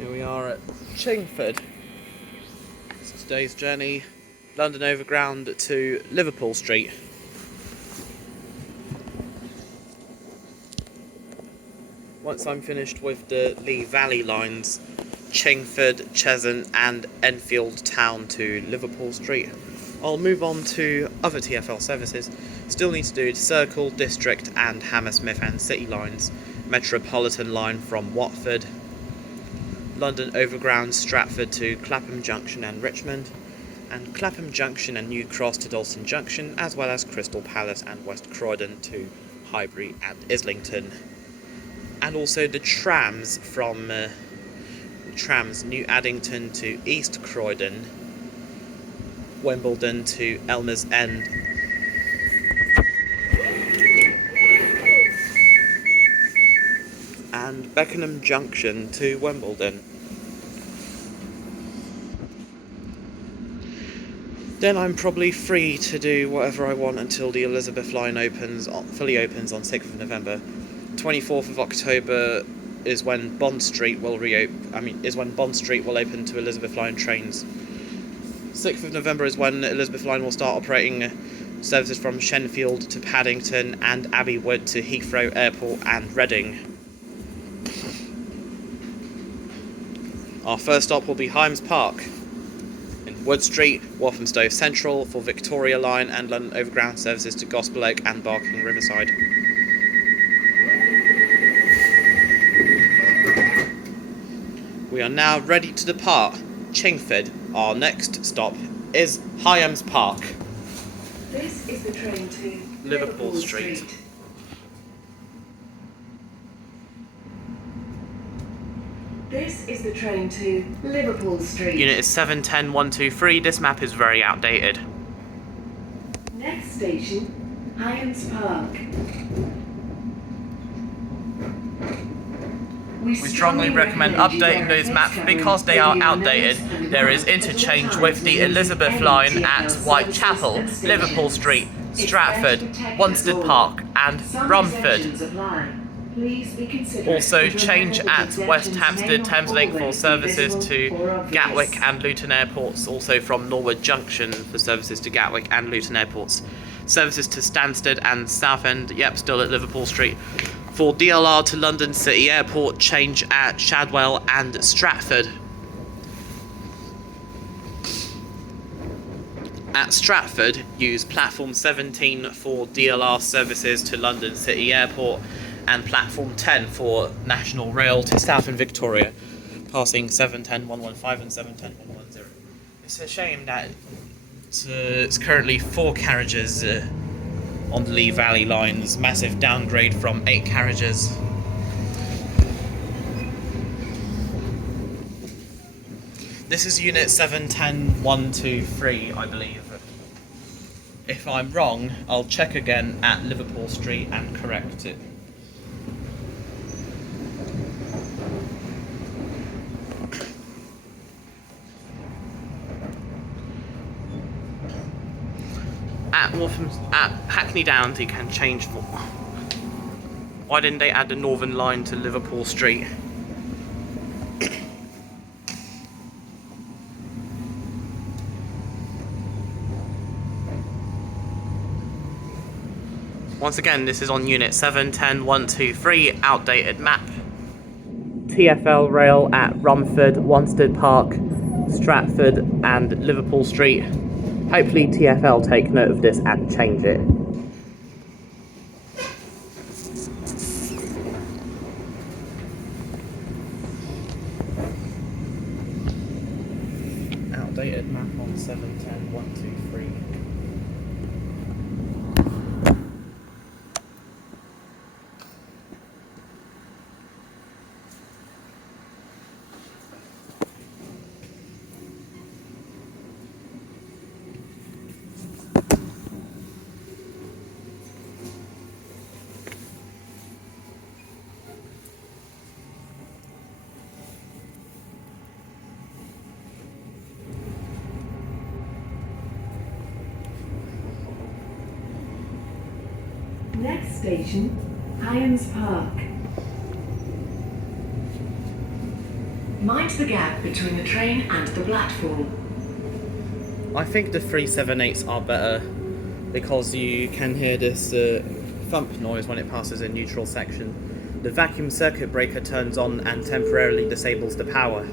Here we are at Chingford. It's today's journey, London Overground to Liverpool Street. Once I'm finished with the Lea Valley lines, Chingford, Cheshunt and Enfield Town to Liverpool Street, I'll move on to other TfL services. Still need to do the Circle, District and Hammersmith and City lines, Metropolitan line from Watford, London Overground Stratford to Clapham Junction and Richmond, and Clapham Junction and New Cross to Dalston Junction, as well as Crystal Palace and West Croydon to Highbury and Islington. And also the trams from New Addington to East Croydon, Wimbledon to Elmer's End, and Beckenham Junction to Wimbledon. Then I'm probably free to do whatever I want until the Elizabeth line fully opens on 6th of November. 24th of October is when Bond Street will open to Elizabeth line trains. 6th of November is when Elizabeth line will start operating services from Shenfield to Paddington and Abbey Wood to Heathrow Airport and Reading. Our first stop will be Highams Park in Wood Street, Walthamstow Central for Victoria Line and London Overground services to Gospel Oak and Barking Riverside. We are now ready to depart Chingford. Our next stop is Highams Park. This is the train to Liverpool Street. This is the train to Liverpool Street. Unit is 710123. This map is very outdated. Next station, Highams Park. We strongly recommend updating those maps because they are outdated. There is interchange with the Elizabeth line at Whitechapel, Liverpool Street, Stratford, Wanstead Park and Romford. Also change at West Hampstead Thameslink for services to Gatwick and Luton Airports, also from Norwood Junction for services to Gatwick and Luton Airports. Services to Stansaid and Southend, still at Liverpool Street. For DLR to London City Airport, change at Shadwell and Stratford. At Stratford, use platform 17 for DLR services to London City Airport and platform 10 for National Rail to Southend Victoria, passing 710-115 and 710-110. It's a shame that it's currently 4 carriages on the Lea Valley lines, massive downgrade from 8 carriages. This is unit 710123, I believe. If I'm wrong, I'll check again at Liverpool Street and correct it. At Hackney Downs you can change for... Why didn't they add the Northern line to Liverpool Street? Once again, this is on unit 710123, outdated map. TfL rail at Romford, Wanstead Park, Stratford and Liverpool Street. Hopefully TfL take note of this and change it. Outdated map on 710123. Next station, Highams Park. Mind the gap between the train and the platform. I think the 378s are better because you can hear this thump noise when it passes a neutral section. The vacuum circuit breaker turns on and temporarily disables the power.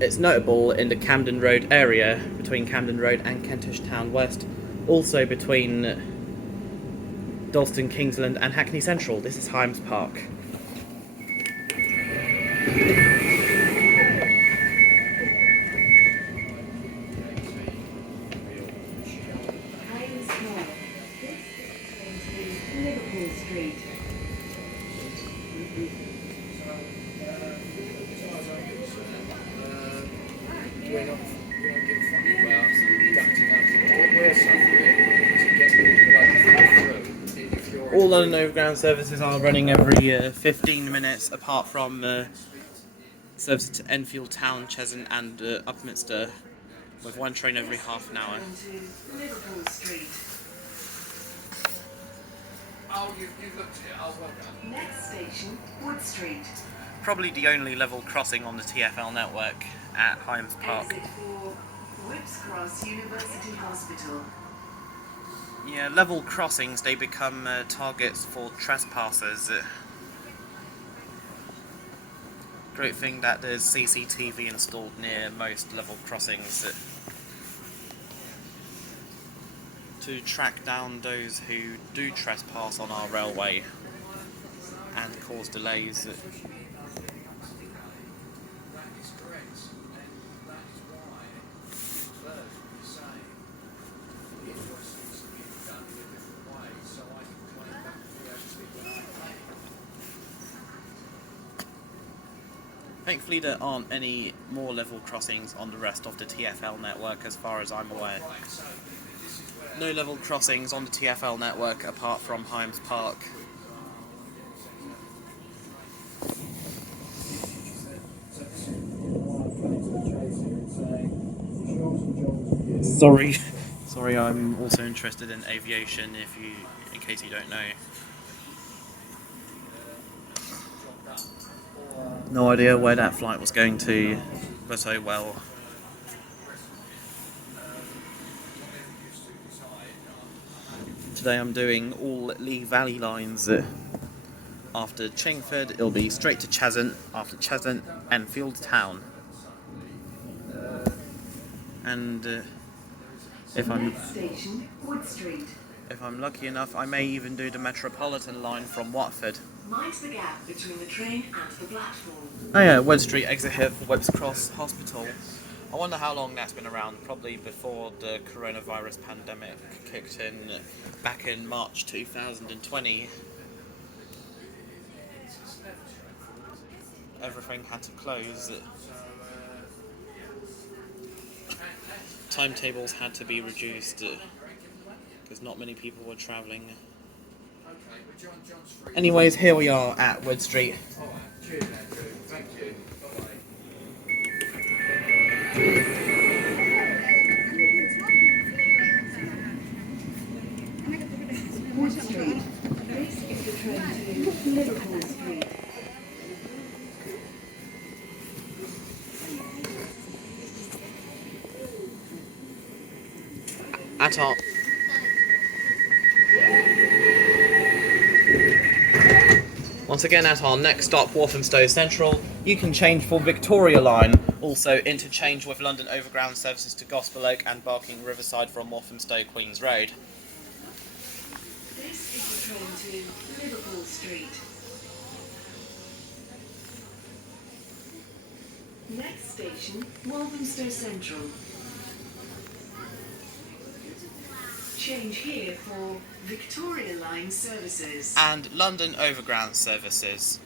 It's notable in the Camden Road area, between Camden Road and Kentish Town West, also between Dalston, Kingsland and Hackney Central. This is Highams Park. Highams Park. This is Liverpool Street. All London Overground services are running every 15 minutes, apart from services to Enfield Town, Cheshunt and Upminster, with one train every half an hour. Liverpool Street. Oh, you've looked at it. Oh, well done. Next station, Wood Street. Probably the only level crossing on the TfL network at Highams Park. Exit for Whips Cross University Hospital. Yeah, level crossings, they become targets for trespassers. Great thing that there's CCTV installed near most level crossings to track down those who do trespass on our railway and cause delays. Thankfully there aren't any more level crossings on the rest of the TfL network as far as I'm aware. No level crossings on the TfL network apart from Highams Park. Sorry, I'm also interested in aviation in case you don't know. No idea where that flight was going to, but oh well. Today I'm doing all Lea Valley lines. After Chingford, it'll be straight to Cheshunt, after Cheshunt, Enfield Town. And if I'm lucky enough, I may even do the Metropolitan line from Watford. Mind the gap between the train and the platform. Oh yeah, Wood Street exit here for Whips Cross Hospital. I wonder how long that's been around, probably before the coronavirus pandemic kicked in back in March 2020. Everything had to close. Timetables had to be reduced because not many people were travelling. Anyways, here we are at Wood Street. Cheers, Andrew. Thank you. Wood Street. This is the train to Liverpool Street. At our Once again, at our next stop, Walthamstow Central, you can change for Victoria Line. Also interchange with London Overground services to Gospel Oak and Barking Riverside from Walthamstow Queens Road. This is the train to Liverpool Street. Next station, Walthamstow Central. Change here for Victoria Line services. And London Overground services.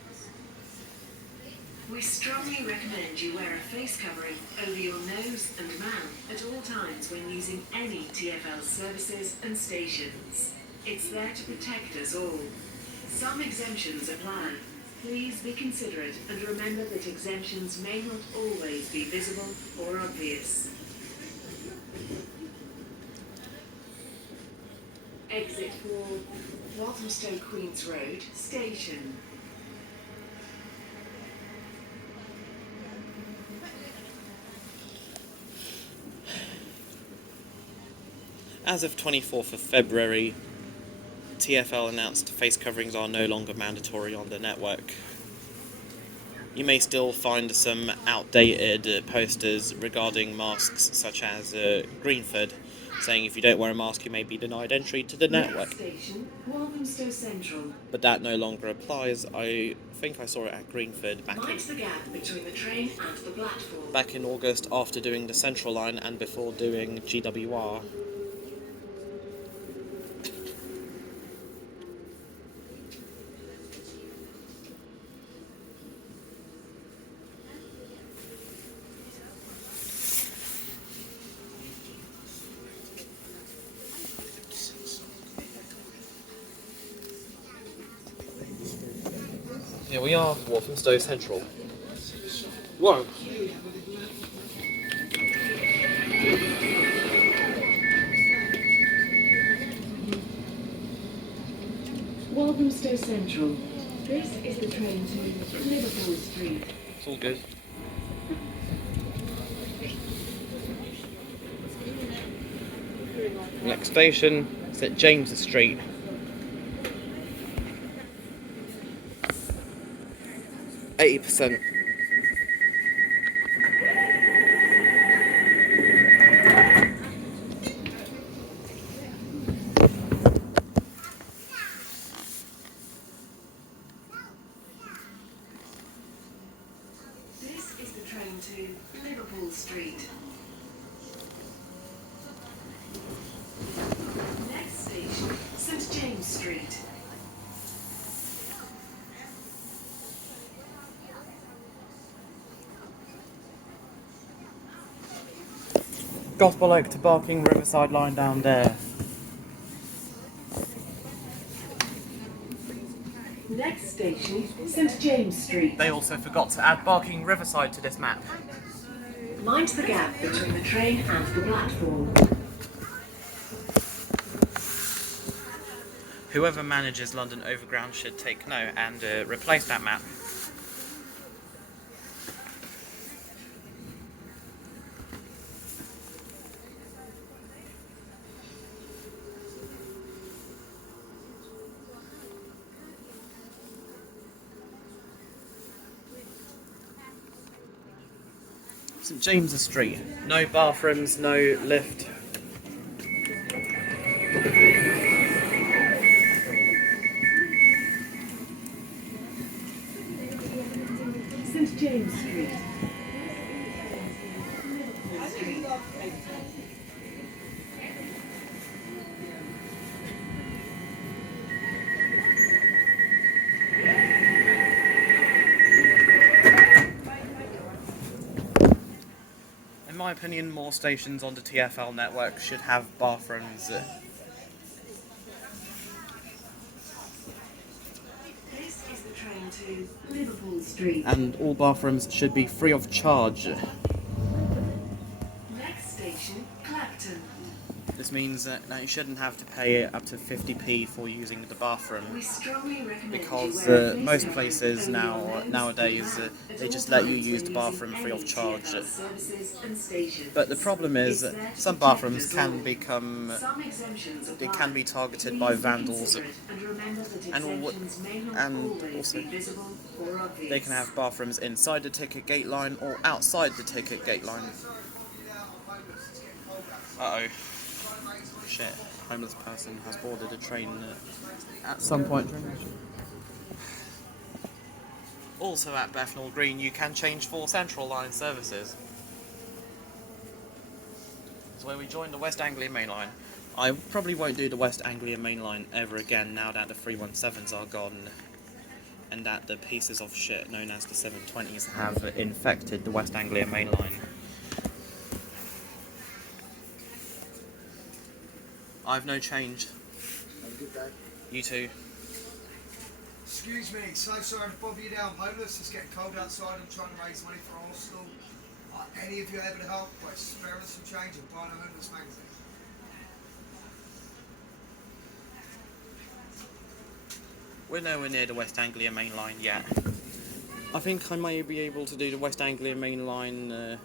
We strongly recommend you wear a face covering over your nose and mouth at all times when using any TfL services and stations. It's there to protect us all. Some exemptions apply. Please be considerate and remember that exemptions may not always be visible or obvious. Exit for Walthamstow Queens Road Station. As of 24th of February, TfL announced face coverings are no longer mandatory on the network. You may still find some outdated posters regarding masks, such as Greenford, saying if you don't wear a mask you may be denied entry to the network. Next station, Walthamstow Central. But that no longer applies. I think I saw it at Greenford Mind the gap between the train and the platform. back in August after doing the Central line and before doing GWR. Here we are, Walthamstow Central. Whoa! Walthamstow Central. This is the train to Liverpool Street. It's all good. Next station is at James Street. %. This is the train to Liverpool Street. Next station, St James Street. Gospel Oak to Barking, Riverside line down there. Next station, St James Street. They also forgot to add Barking Riverside to this map. Mind the gap between the train and the platform. Whoever manages London Overground should take note and replace that map. St James's Street. No bathrooms, no lift. St James Street. In my opinion, more stations on the TfL network should have bathrooms. This is the train to Liverpool Street. And all bathrooms should be free of charge. Next station, Clapton. This means that you shouldn't have to pay up to 50p for using the bathroom. We strongly recommend Because you wear a face most covering places over your nose nowadays and they at just all let you times use when the bathroom using free of any charge. TfL services and stations. But the problem is It's there to some protect bathrooms us can all. become Some exemptions they apply. can be targeted Please by be vandals, considerate and remember that and all- exemptions may not and always also be visible or obvious. they can have bathrooms inside the ticket gate line or outside the ticket gate line. Uh-oh. Shit. Homeless person has boarded a train at some point during the show. Also at Bethnal Green, you can change for Central Line services. It's where we join the West Anglia Main Line. I probably won't do the West Anglia Main Line ever again now that the 317s are gone and that the pieces of shit known as the 720s have infected the West Anglia Main Line. I've no change. Have a good day. You too. Excuse me, so sorry to bother you now. I'm homeless. It's getting cold outside. I'm trying to raise money for a hostel. Any of you able to help? By sparing us some change and buying a homeless magazine. We're nowhere near the West Anglia Main Line yet. I think I may be able to do the West Anglia Main Line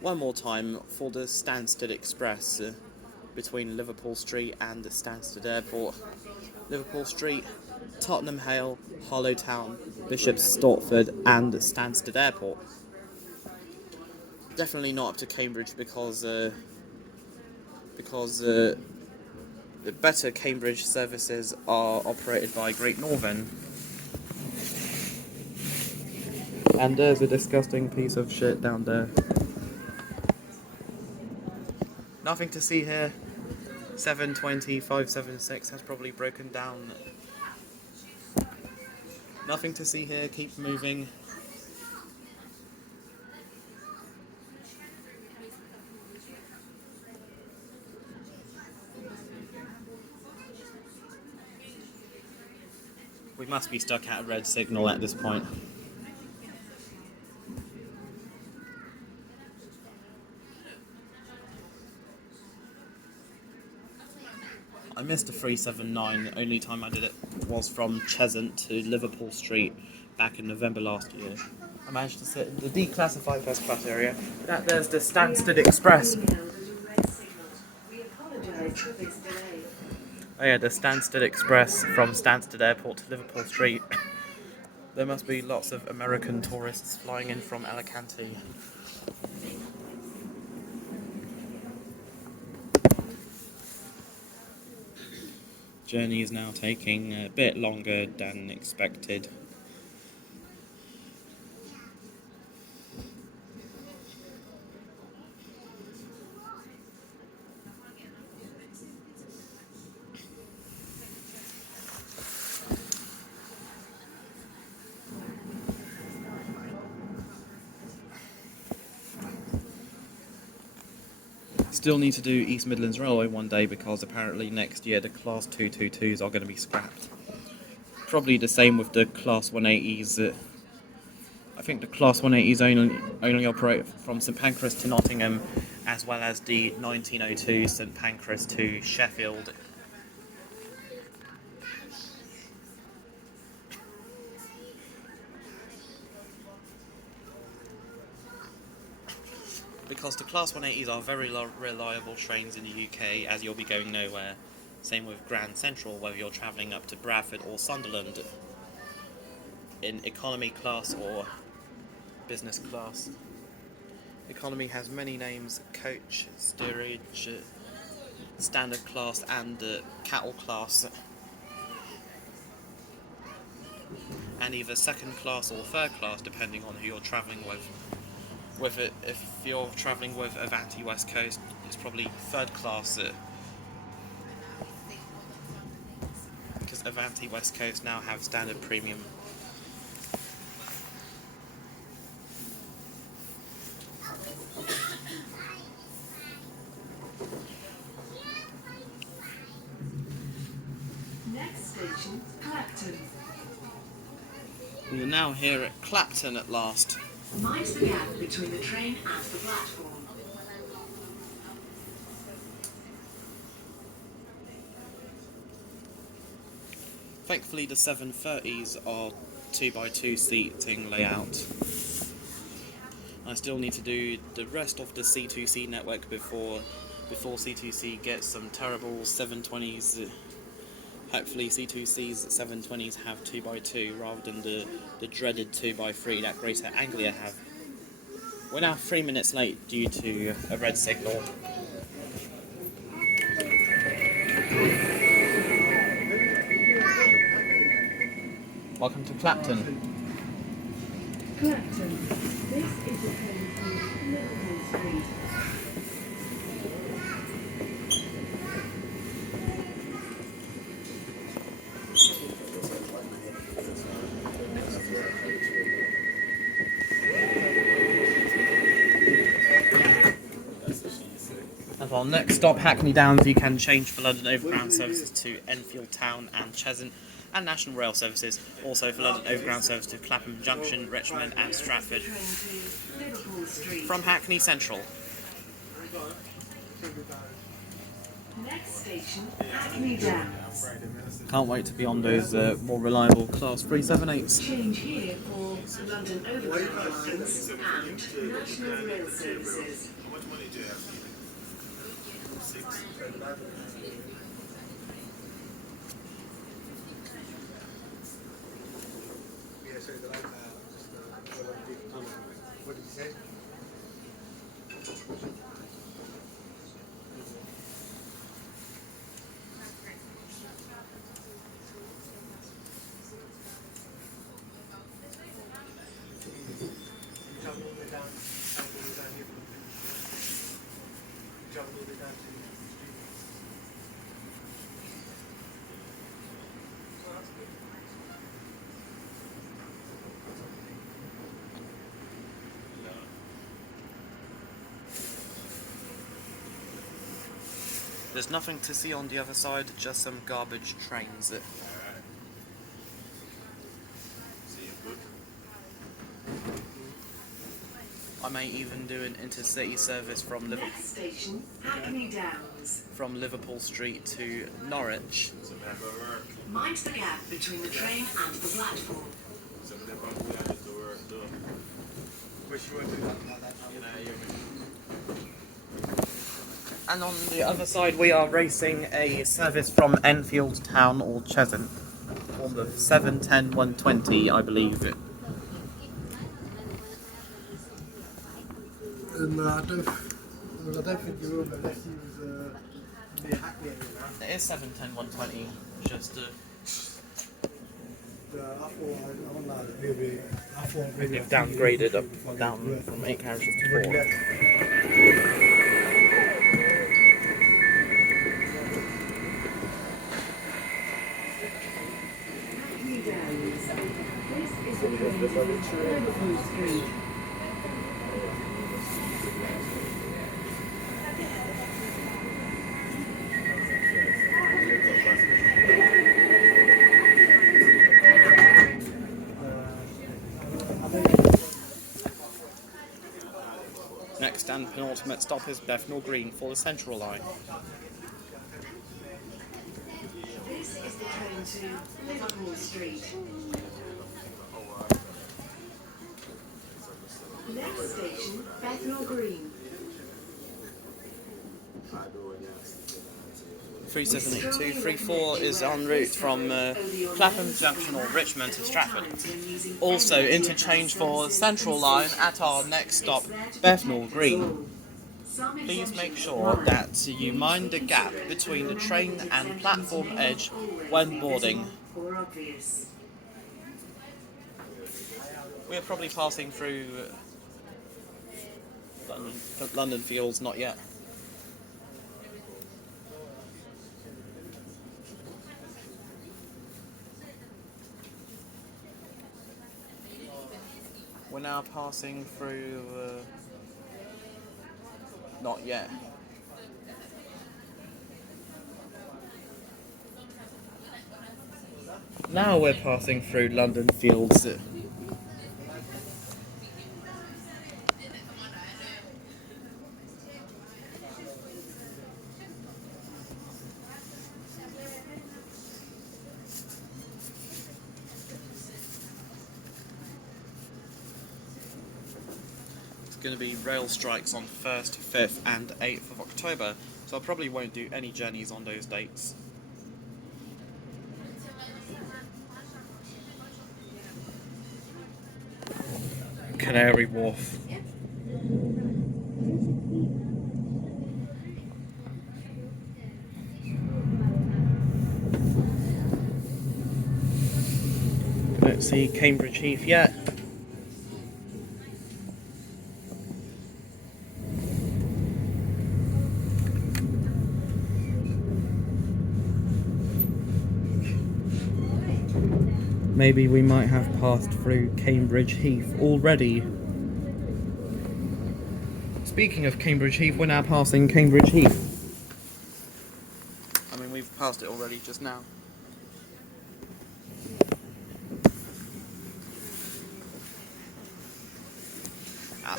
one more time for the Stansted Express. between Liverpool Street and the Stansaid Airport. Liverpool Street, Tottenham Hale, Hollowtown, Bishop's Stortford and Stansaid Airport. Definitely not up to Cambridge because the better Cambridge services are operated by Great Northern. And there's a disgusting piece of shit down there. Nothing to see here. 720 576 has probably broken down. Nothing to see here, keep moving. We must be stuck at a red signal at this point. I missed a 379, only time I did it was from Cheshunt to Liverpool Street back in November last year. I managed to sit in the declassified first class area. That there's the Stansaid Express. Oh yeah, the Stansaid Express from Stansaid Airport to Liverpool Street. There must be lots of American tourists flying in from Alicante. Journey is now taking a bit longer than expected. Still need to do East Midlands Railway one day because apparently next year the Class 222s are going to be scrapped. Probably the same with the Class 180s. I think the Class 180s only operate from St Pancras to Nottingham, as well as the 1902 St Pancras to Sheffield. Because the Class 180s are very reliable trains in the UK, as you'll be going nowhere. Same with Grand Central, whether you're travelling up to Bradford or Sunderland in economy class or business class. Economy has many names: coach, steerage, standard class and cattle class. And either second class or third class, depending on who you're travelling with. If you're travelling with Avanti West Coast, it's probably third class. Because Avanti West Coast now have standard premium. Next station, Clapton. We are now here at Clapton at last. Mind the gap between the train and the platform. Thankfully the 730s are 2x2 seating layout. I still need to do the rest of the C2C network before C2C gets some terrible 720s. Hopefully C2C's 720s have 2x2 rather than the dreaded 2x3 that Greater Anglia have. We're now 3 minutes late due to a red signal. Welcome to Clapton. Clapton. This is the train to Liverpool Street. And our next stop, Hackney Downs, you can change for London Overground services to Enfield Town and Cheshunt, and National Rail services, also for London Overground service to Clapham Junction, Richmond and Stratford. Train to Liverpool Street. From Hackney Central. Next station, Hackney Downs. Can't wait to be on those more reliable Class 378s. Change here for London Overground lines and National Rail services. What did you say? There's nothing to see on the other side, just some garbage trains. I may even do an intercity service from Next station, Hackney Downs. Liverpool Street to Norwich. Mind the gap between the train and the platform. Wish you would do that like that. And on the other side we are racing a service from Enfield Town or Cheshunt on the 7:10-1:20, I believe. No, I don't think you will, unless he was near Hackney area now. It is 7:10-1:20, just they've downgraded down from 8 carriages to 4. Hackney Downs. This is the train to Liverpool Street. Next and penultimate stop is Bethnal Green for the Central line. This is the train to Liverpool Street. Next station, Bethnal Green. 378234 is en route from Clapham Junction or Richmond to Stratford. Also interchange for Central line at our next stop, Bethnal Green. Please make sure that you mind the gap between the train and platform edge when boarding. We are probably passing through London Fields, not yet. We're now passing through, not yet. Now we're passing through London Fields. Going to be rail strikes on 1st, 5th and 8th of October, so I probably won't do any journeys on those dates. Canary Wharf. Don't see Cambridge Heath yet. Maybe we might have passed through Cambridge Heath already. Speaking of Cambridge Heath, we're now passing Cambridge Heath. I mean, we've passed it already just now.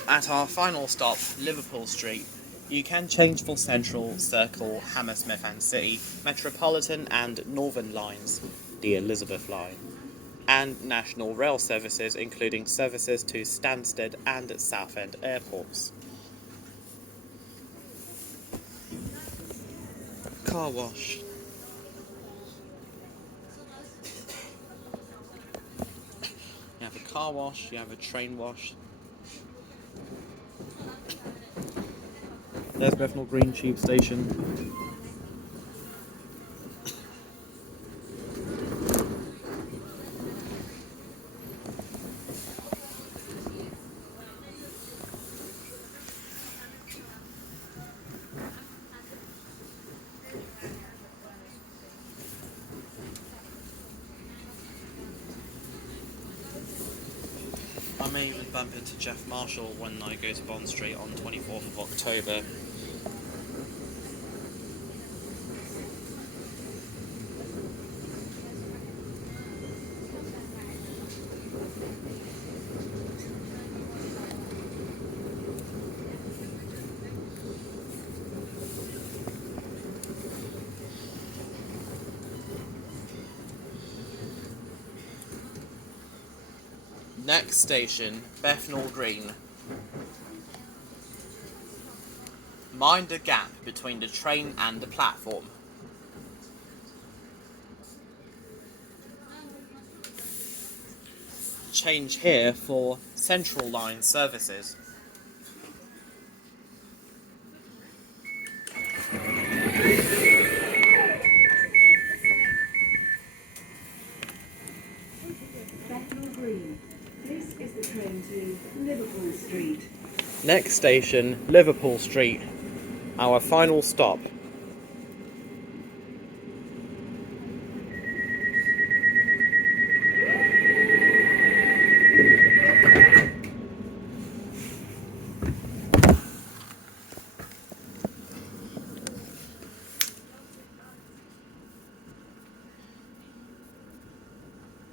At our final stop, Liverpool Street, you can change for Central, Circle, Hammersmith and City, Metropolitan and Northern lines, the Elizabeth line, and national rail services including services to Stansaid and Southend Airports. car wash. You have a car wash, you have a train wash. There's Bethnal Green Tube Station. I may even bump into Jeff Marshall when I go to Bond Street on 24th of October. Next station, Bethnal Green. Mind the gap between the train and the platform. Change here for Central Line services. Bethnal Green. This is the train to Liverpool Street. Next station, Liverpool Street. Our final stop.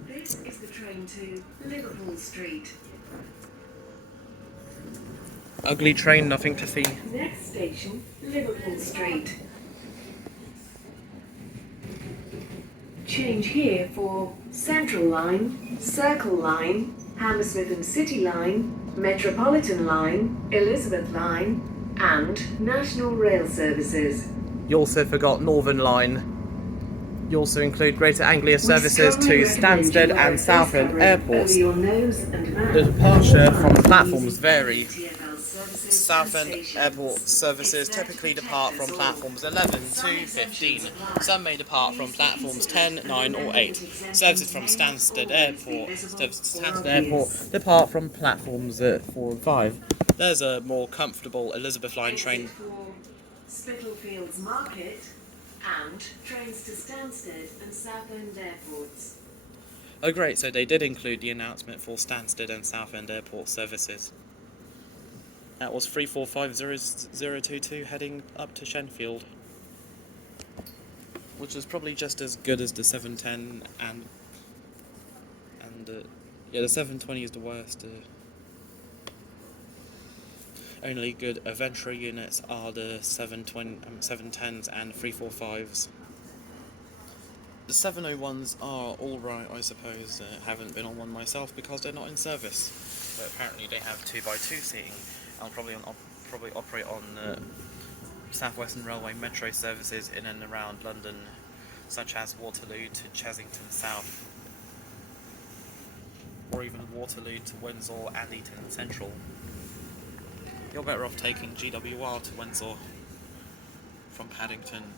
This is the train to Liverpool Street. Ugly train, nothing to see. Next station, Liverpool Street. Change here for Central Line, Circle Line, Hammersmith and City Line, Metropolitan Line, Elizabeth Line, and National Rail Services. You also forgot Northern Line. You also include Greater Anglia services to Stansaid and Southend Airports. The departure from platforms vary. Southend Airport services typically depart from platforms 11 to 15. Some may depart from platforms 10, 9 or 8. Services from Stansaid Airport depart from platforms 4 and 5. There's a more comfortable Elizabeth Line train. Spitalfields Market and trains to Stansted and Southend Airports. Oh great, so they did include the announcement for Stansted and Southend Airport services. That was 345022 heading up to Shenfield, which is probably just as good as the 710 and yeah, the 720 is the worst. Only good Aventura units are the 710s and 345s. The 701s are alright, I suppose. Haven't been on one myself because they're not in service. But apparently they have 2x2 seating. I'll probably operate on South Western Railway metro services in and around London, such as Waterloo to Cheshunt South, or even Waterloo to Windsor and Eton Central. You're better off taking GWR to Windsor from Paddington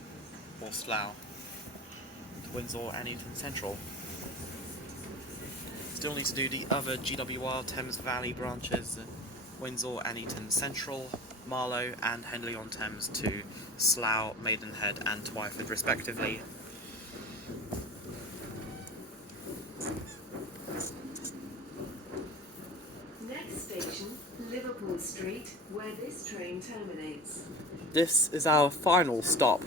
or Slough to Windsor and Eton Central. Still need to do the other GWR Thames Valley branches, Windsor and Eton Central, Marlow and Henley-on-Thames to Slough, Maidenhead and Twyford respectively. Next station, Liverpool Street, where this train terminates. This is our final stop.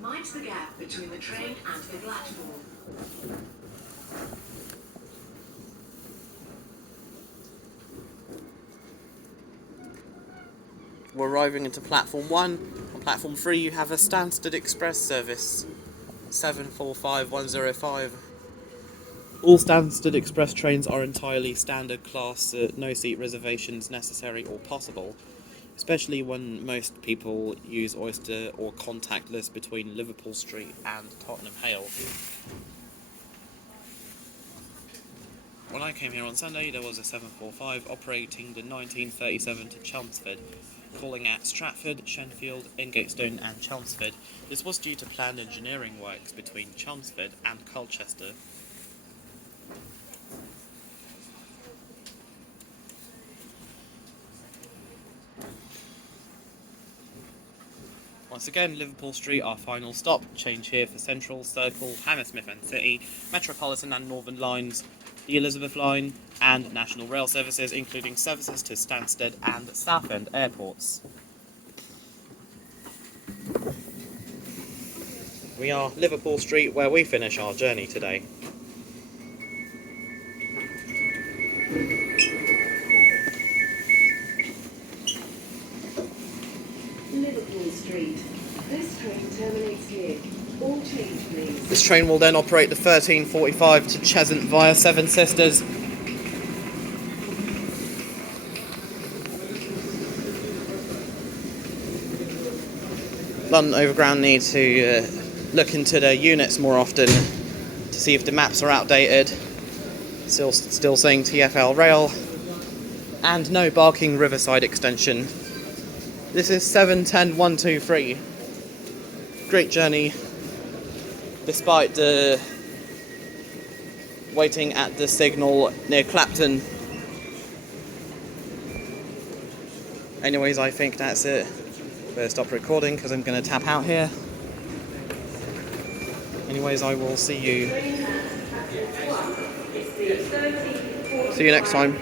Mind the gap between the train and the platform. We're arriving into platform 1. On platform 3 you have a Stansted Express service, 745105. All Stansted Express trains are entirely standard class, no seat reservations necessary or possible. especially when most people use Oyster or contactless between Liverpool Street and Tottenham Hale. When I came here on Sunday, there was a 745 operating the 1937 to Chelmsford, calling at Stratford, Shenfield, Ingatestone and Chelmsford. This was due to planned engineering works between Chelmsford and Colchester. Once again, Liverpool Street, our final stop. Change here for Central, Circle, Hammersmith and City, Metropolitan and Northern lines, the Elizabeth line, and national rail services, including services to Stansaid and Southend Airports. We are Liverpool Street, where we finish our journey today. Liverpool Street. This train terminates here. All change, please. This train will then operate the 1345 to Cheshunt via Seven Sisters. London Overground need to look into their units more often to see if the maps are outdated. Still saying TfL Rail. And no Barking Riverside extension. This is 7:10:123. Great journey, despite the waiting at the signal near Clapton. Anyways, I think that's it. Better stop recording because I'm going to tap out here. Anyways, I will see you next time.